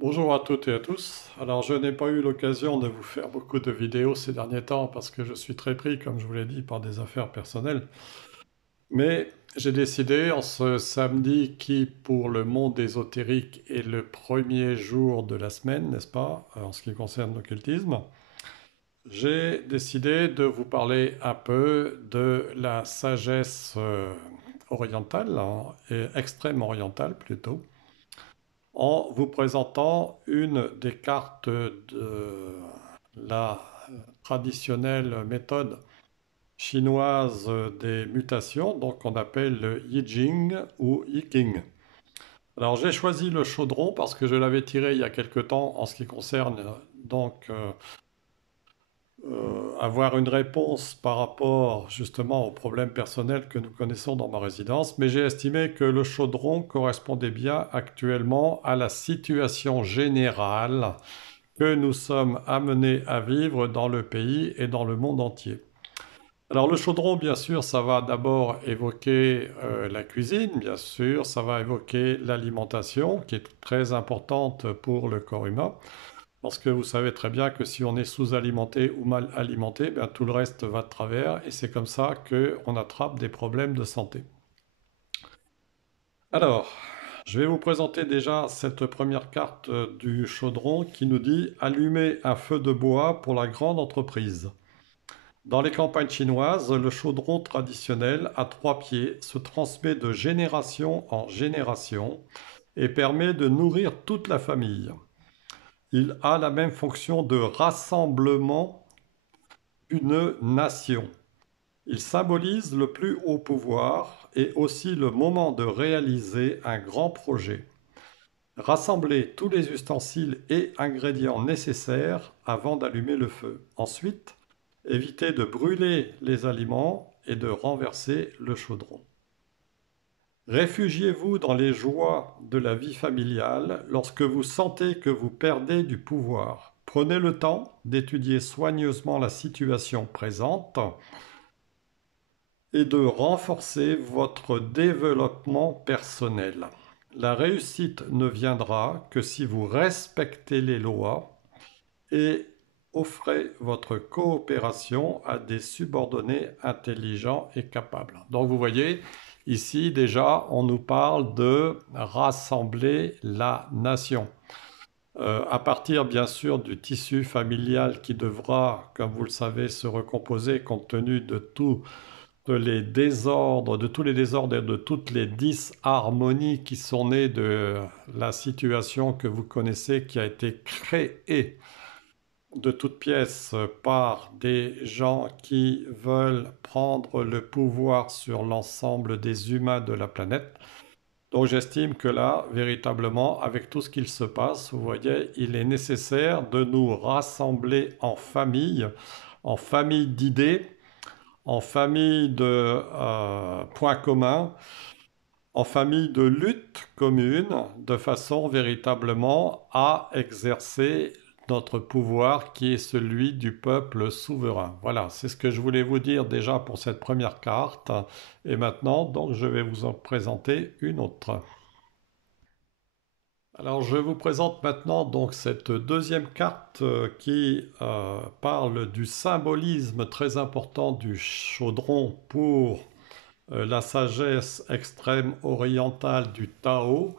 Bonjour à toutes et à tous. Alors, je n'ai pas eu l'occasion de vous faire beaucoup de vidéos ces derniers temps parce que je suis très pris, comme je vous l'ai dit, par des affaires personnelles. Mais j'ai décidé en ce samedi qui, pour le monde ésotérique, est le premier jour de la semaine, n'est-ce pas, en ce qui concerne l'occultisme, j'ai décidé de vous parler un peu de la sagesse orientale, hein, et extrême orientale plutôt, en vous présentant une des cartes de la traditionnelle méthode chinoise des mutations, donc on appelle le I Ching ou I Ching. Alors j'ai choisi le chaudron parce que je l'avais tiré il y a quelque temps en ce qui concerne avoir une réponse par rapport justement aux problèmes personnels que nous connaissons dans ma résidence, mais j'ai estimé que le chaudron correspondait bien actuellement à la situation générale que nous sommes amenés à vivre dans le pays et dans le monde entier. Alors le chaudron, bien sûr, ça va d'abord évoquer la cuisine, bien sûr, ça va évoquer l'alimentation, qui est très importante pour le corps humain, parce que vous savez très bien que si on est sous-alimenté ou mal alimenté, bien, tout le reste va de travers, et c'est comme ça qu'on attrape des problèmes de santé. Alors, je vais vous présenter déjà cette première carte du chaudron qui nous dit allumer un feu de bois pour la grande entreprise. Dans les campagnes chinoises, le chaudron traditionnel à trois pieds se transmet de génération en génération et permet de nourrir toute la famille. Il a la même fonction de rassemblement qu'une nation. Il symbolise le plus haut pouvoir et aussi le moment de réaliser un grand projet. Rassembler tous les ustensiles et ingrédients nécessaires avant d'allumer le feu. Ensuite, évitez de brûler les aliments et de renverser le chaudron. Réfugiez-vous dans les joies de la vie familiale lorsque vous sentez que vous perdez du pouvoir. Prenez le temps d'étudier soigneusement la situation présente et de renforcer votre développement personnel. La réussite ne viendra que si vous respectez les lois et offrez votre coopération à des subordonnés intelligents et capables. Donc vous voyez, ici déjà, on nous parle de rassembler la nation. À partir bien sûr du tissu familial qui devra, comme vous le savez, se recomposer compte tenu de tous les désordres, de tous les désordres et de toutes les disharmonies qui sont nées de la situation que vous connaissez, qui a été créée de toutes pièces par des gens qui veulent prendre le pouvoir sur l'ensemble des humains de la planète. Donc j'estime que là, véritablement, avec tout ce qu'il se passe, vous voyez, il est nécessaire de nous rassembler en famille d'idées, en famille de points communs, en famille de lutte commune, de façon véritablement à exercer notre pouvoir qui est celui du peuple souverain. Voilà, c'est ce que je voulais vous dire déjà pour cette première carte. Et maintenant, donc, je vais vous en présenter une autre. Alors, je vous présente maintenant donc cette deuxième carte qui parle du symbolisme très important du chaudron pour la sagesse extrême orientale du Tao.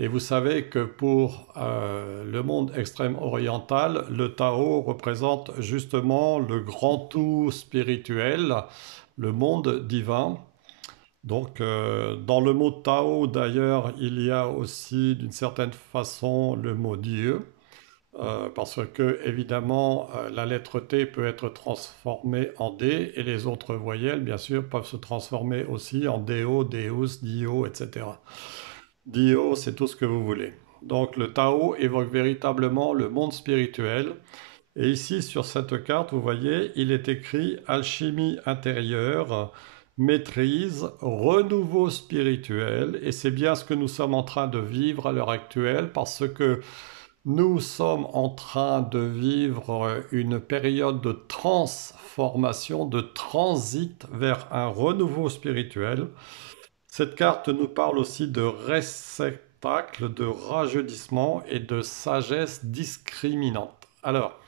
Et vous savez que pour le monde extrême oriental, le Tao représente justement le grand tout spirituel, le monde divin. Donc dans le mot Tao d'ailleurs, il y a aussi d'une certaine façon le mot Dieu. Parce que évidemment la lettre T peut être transformée en D et les autres voyelles bien sûr peuvent se transformer aussi en Deo, Deus, Dio, etc. Dio, c'est tout ce que vous voulez. Donc le Tao évoque véritablement le monde spirituel. Et ici sur cette carte, vous voyez, il est écrit alchimie intérieure, maîtrise, renouveau spirituel. Et c'est bien ce que nous sommes en train de vivre à l'heure actuelle parce que nous sommes en train de vivre une période de transformation, de transit vers un renouveau spirituel. Cette carte nous parle aussi de spectacle de rajeunissement et de sagesse discriminante. Alors,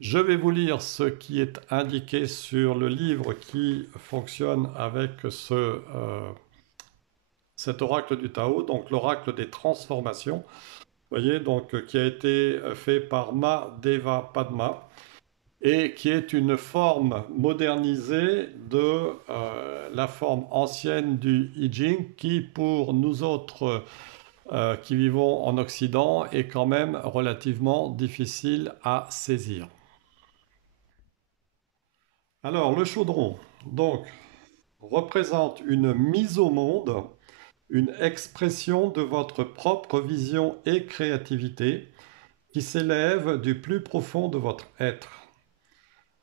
je vais vous lire ce qui est indiqué sur le livre qui fonctionne avec cet oracle du Tao, donc l'oracle des transformations. Vous voyez, donc qui a été fait par Ma Deva Padma et qui est une forme modernisée de la forme ancienne du I Ching qui, pour nous autres qui vivons en Occident, est quand même relativement difficile à saisir. Alors, le chaudron, donc, représente une mise au monde, une expression de votre propre vision et créativité qui s'élève du plus profond de votre être.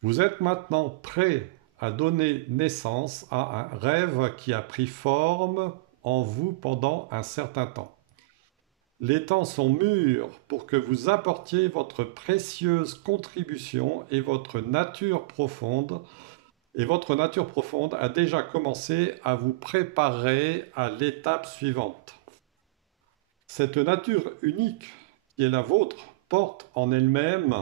Vous êtes maintenant prêt à donner naissance à un rêve qui a pris forme en vous pendant un certain temps. Les temps sont mûrs pour que vous apportiez votre précieuse contribution et votre nature profonde a déjà commencé à vous préparer à l'étape suivante. Cette nature unique qui est la vôtre porte en elle-même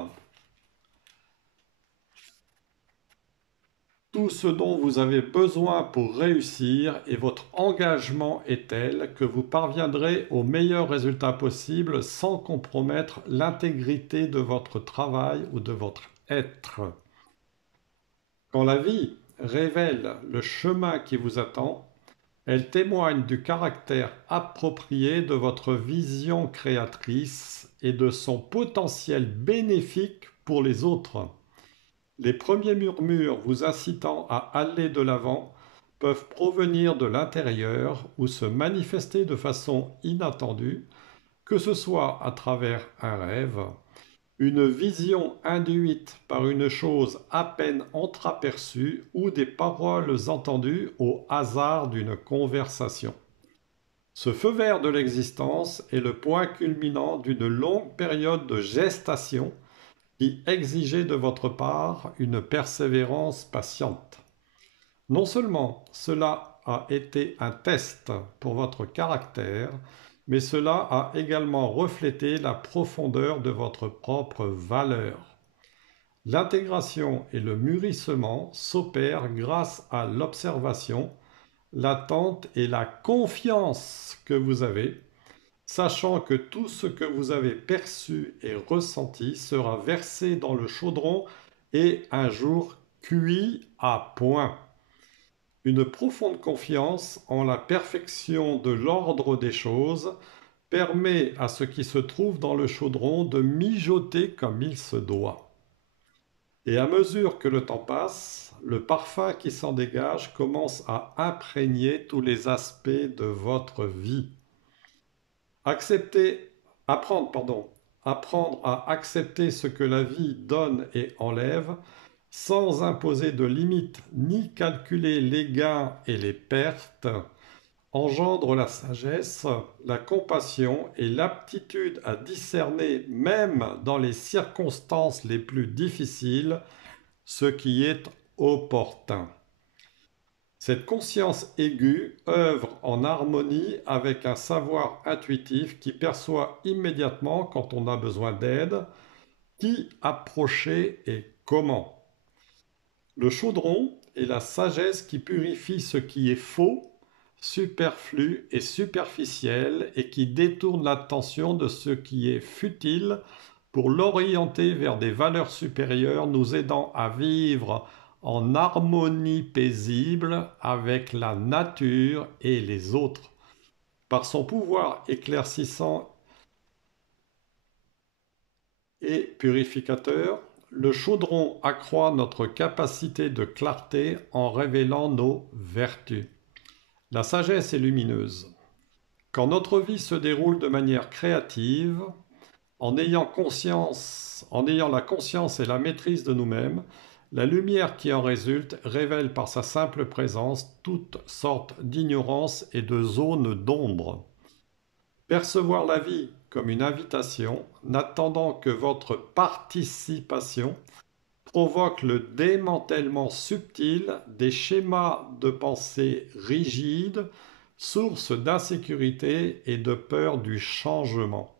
tout ce dont vous avez besoin pour réussir et votre engagement est tel que vous parviendrez au meilleur résultat possible sans compromettre l'intégrité de votre travail ou de votre être. Quand la vie révèle le chemin qui vous attend, elle témoigne du caractère approprié de votre vision créatrice et de son potentiel bénéfique pour les autres. Les premiers murmures vous incitant à aller de l'avant peuvent provenir de l'intérieur ou se manifester de façon inattendue, que ce soit à travers un rêve, une vision induite par une chose à peine entreaperçue ou des paroles entendues au hasard d'une conversation. Ce feu vert de l'existence est le point culminant d'une longue période de gestation qui exigeait de votre part une persévérance patiente. Non seulement cela a été un test pour votre caractère, mais cela a également reflété la profondeur de votre propre valeur. L'intégration et le mûrissement s'opèrent grâce à l'observation, l'attente et la confiance que vous avez, sachant que tout ce que vous avez perçu et ressenti sera versé dans le chaudron et un jour cuit à point. Une profonde confiance en la perfection de l'ordre des choses permet à ce qui se trouve dans le chaudron de mijoter comme il se doit. Et à mesure que le temps passe, le parfum qui s'en dégage commence à imprégner tous les aspects de votre vie. Apprendre à accepter ce que la vie donne et enlève, sans imposer de limites ni calculer les gains et les pertes, engendre la sagesse, la compassion et l'aptitude à discerner, même dans les circonstances les plus difficiles, ce qui est opportun. Cette conscience aiguë œuvre en harmonie avec un savoir intuitif qui perçoit immédiatement quand on a besoin d'aide, qui approcher et comment. Le chaudron est la sagesse qui purifie ce qui est faux, superflu et superficiel et qui détourne l'attention de ce qui est futile pour l'orienter vers des valeurs supérieures nous aidant à vivre en harmonie paisible avec la nature et les autres. Par son pouvoir éclaircissant et purificateur, le chaudron accroît notre capacité de clarté en révélant nos vertus. La sagesse est lumineuse. Quand notre vie se déroule de manière créative, en ayant la conscience et la maîtrise de nous-mêmes, la lumière qui en résulte révèle par sa simple présence toutes sortes d'ignorances et de zones d'ombre. Percevoir la vie comme une invitation, n'attendant que votre participation, provoque le démantèlement subtil des schémas de pensée rigides source d'insécurité et de peur du changement.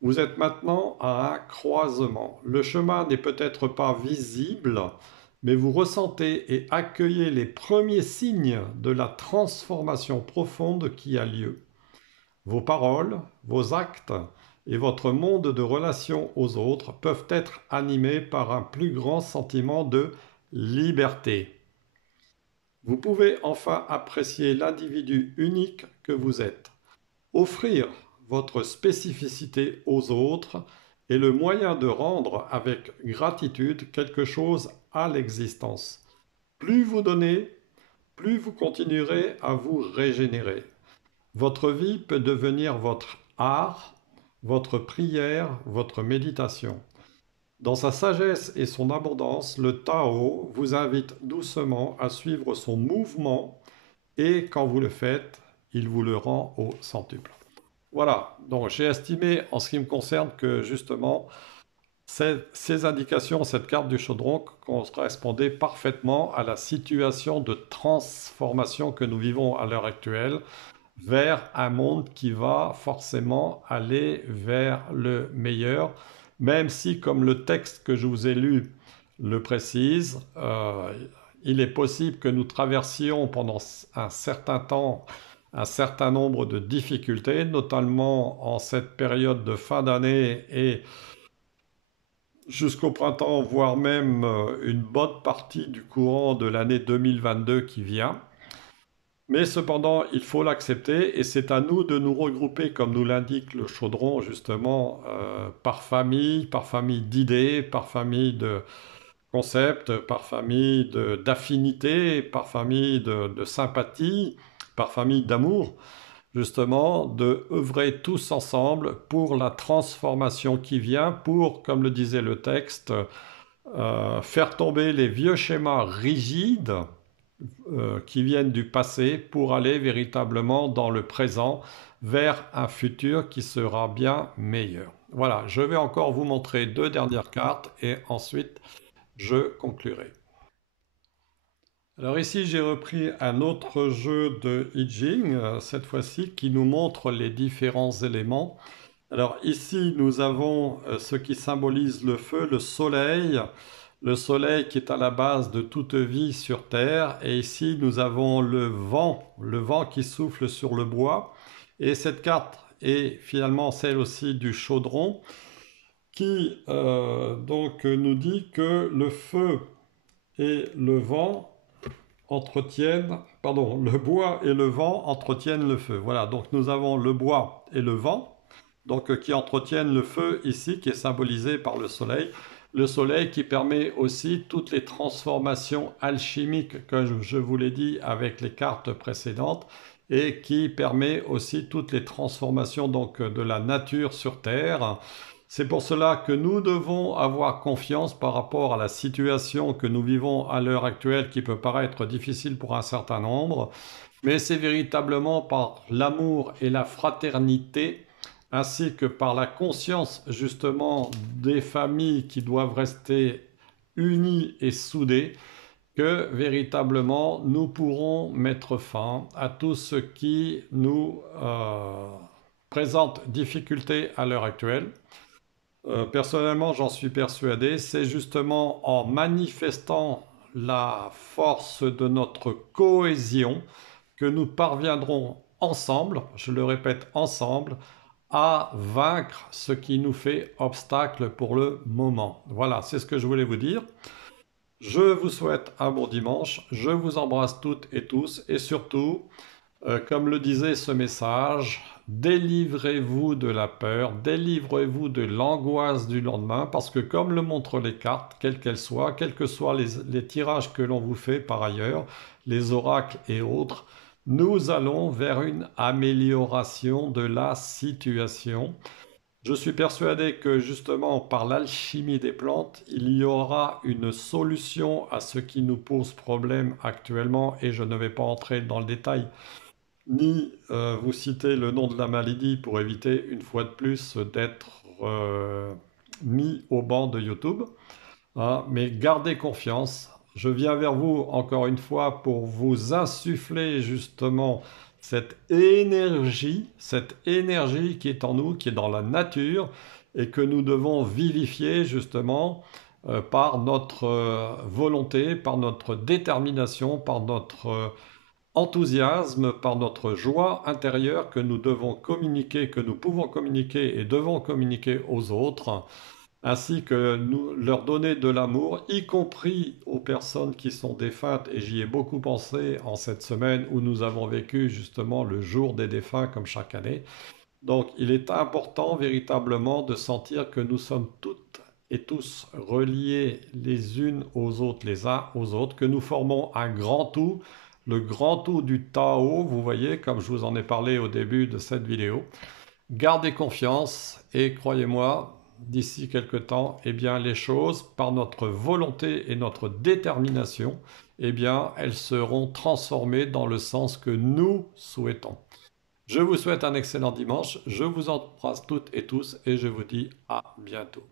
Vous êtes maintenant à un croisement. Le chemin n'est peut-être pas visible, mais vous ressentez et accueillez les premiers signes de la transformation profonde qui a lieu. Vos paroles, vos actes et votre monde de relation aux autres peuvent être animés par un plus grand sentiment de liberté. Vous pouvez enfin apprécier l'individu unique que vous êtes. Offrir votre spécificité aux autres est le moyen de rendre avec gratitude quelque chose à l'existence. Plus vous donnez, plus vous continuerez à vous régénérer. Votre vie peut devenir votre art, votre prière, votre méditation. Dans sa sagesse et son abondance, le Tao vous invite doucement à suivre son mouvement et quand vous le faites, il vous le rend au centuple. Voilà, donc j'ai estimé en ce qui me concerne que justement ces indications, cette carte du chaudron correspondait parfaitement à la situation de transformation que nous vivons à l'heure actuelle vers un monde qui va forcément aller vers le meilleur, même si, comme le texte que je vous ai lu le précise, il est possible que nous traversions pendant un certain temps un certain nombre de difficultés, notamment en cette période de fin d'année et jusqu'au printemps, voire même une bonne partie du courant de l'année 2022 qui vient. Mais cependant, il faut l'accepter et c'est à nous de nous regrouper, comme nous l'indique le chaudron, justement, par famille d'idées, par famille de concepts, par famille d'affinités, par famille de sympathie, par famille d'amour, justement, de œuvrer tous ensemble pour la transformation qui vient, pour, comme le disait le texte, faire tomber les vieux schémas rigides qui viennent du passé pour aller véritablement dans le présent vers un futur qui sera bien meilleur. Voilà, je vais encore vous montrer deux dernières cartes et ensuite je conclurai. Alors ici j'ai repris un autre jeu de I Ching, cette fois-ci qui nous montre les différents éléments. Alors ici nous avons ce qui symbolise le feu, le soleil qui est à la base de toute vie sur Terre. Et ici nous avons le vent qui souffle sur le bois. Et cette carte est finalement celle aussi du chaudron qui donc nous dit que le feu et le vent le bois et le vent entretiennent le feu. Voilà, donc nous avons le bois et le vent, donc qui entretiennent le feu ici, qui est symbolisé par le soleil. Le soleil qui permet aussi toutes les transformations alchimiques que je vous l'ai dit avec les cartes précédentes et qui permet aussi toutes les transformations donc de la nature sur Terre. C'est pour cela que nous devons avoir confiance par rapport à la situation que nous vivons à l'heure actuelle qui peut paraître difficile pour un certain nombre, mais c'est véritablement par l'amour et la fraternité ainsi que par la conscience justement des familles qui doivent rester unies et soudées que véritablement nous pourrons mettre fin à tout ce qui nous présente difficulté à l'heure actuelle. Personnellement, j'en suis persuadé, c'est justement en manifestant la force de notre cohésion que nous parviendrons ensemble, je le répète ensemble, à vaincre ce qui nous fait obstacle pour le moment. Voilà, c'est ce que je voulais vous dire. Je vous souhaite un bon dimanche, je vous embrasse toutes et tous et surtout, comme le disait ce message, délivrez-vous de la peur, délivrez-vous de l'angoisse du lendemain, parce que comme le montrent les cartes, quelles qu'elles soient, quels que soient les tirages que l'on vous fait par ailleurs, les oracles et autres, nous allons vers une amélioration de la situation. Je suis persuadé que justement par l'alchimie des plantes, il y aura une solution à ce qui nous pose problème actuellement et je ne vais pas entrer dans le détail ni vous citer le nom de la maladie pour éviter une fois de plus d'être mis au banc de YouTube. Hein, mais gardez confiance. Je viens vers vous encore une fois pour vous insuffler justement cette énergie qui est en nous, qui est dans la nature et que nous devons vivifier justement par notre volonté, par notre détermination, par notre enthousiasme, par notre joie intérieure que nous devons communiquer, que nous pouvons communiquer et devons communiquer aux autres, ainsi que nous leur donner de l'amour, y compris aux personnes qui sont défuntes, et j'y ai beaucoup pensé en cette semaine où nous avons vécu justement le jour des défunts comme chaque année. Donc il est important véritablement de sentir que nous sommes toutes et tous reliés les unes aux autres, les uns aux autres, que nous formons un grand tout, le grand tout du Tao, vous voyez, comme je vous en ai parlé au début de cette vidéo. Gardez confiance et croyez-moi, d'ici quelque temps, eh bien, les choses, par notre volonté et notre détermination, eh bien, elles seront transformées dans le sens que nous souhaitons. Je vous souhaite un excellent dimanche, je vous embrasse toutes et tous et je vous dis à bientôt.